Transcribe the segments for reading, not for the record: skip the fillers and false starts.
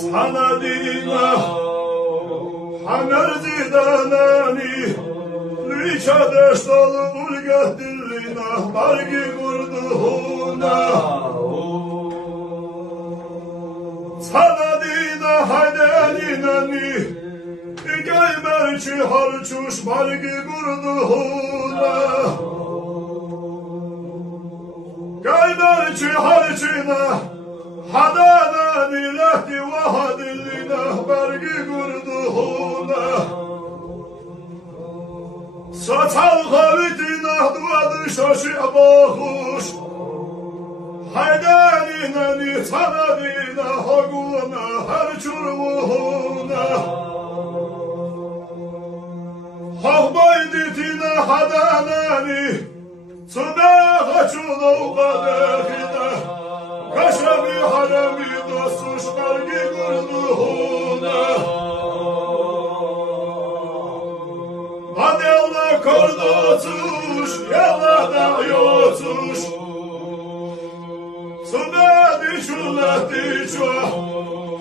Sanadina Hamerzidanani Liçadeş dolu ulgah dillina Bargi kurduhuna Sanadina haydelinani Gaymerçi harçuş bargi kurduhuna Gaymerçi harçina Hadanani lehti vahadillina Bargi kurduhuna Saçal havitina duadı şaşı boğuş Haydalinani sanadina haguna her çurvuhuna Hahbayditina hadanani Sınağa çulu kadehine Kaşami haremi dostuş bargi kurduhuna Adelna kordotuş, yalada yotuş Sünedi şulleti çuah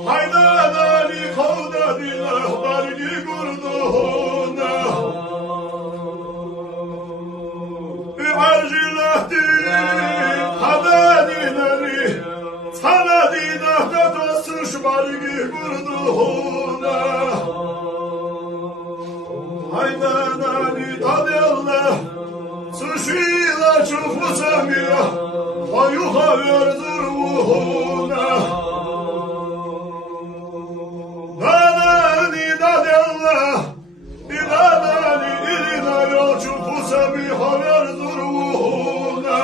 Haydanani kovdadina bargi kurduhuna Arjilahti hadanilari Sanadina da dostuş bargi kurduhuna Haydanani tadella Suşila çufu samiya Hayuha verzurvuhuna Danani tadella İdanani ilina yol çufu samiha verzurvuhuna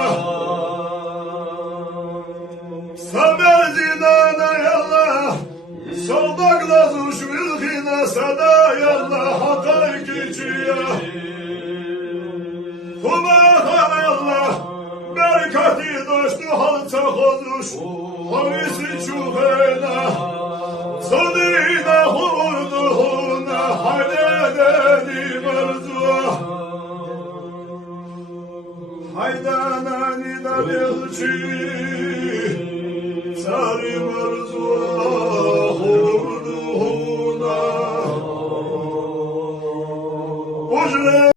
Samerzinana yalla Soldak lazuş vilhina sada yalla hatay geçiya Kumahan Allah Berkati dostu halça kozuş Harisi çuhena Sonina hurduhuna Haydedeni merzua Haydanani da belçi Sari merzua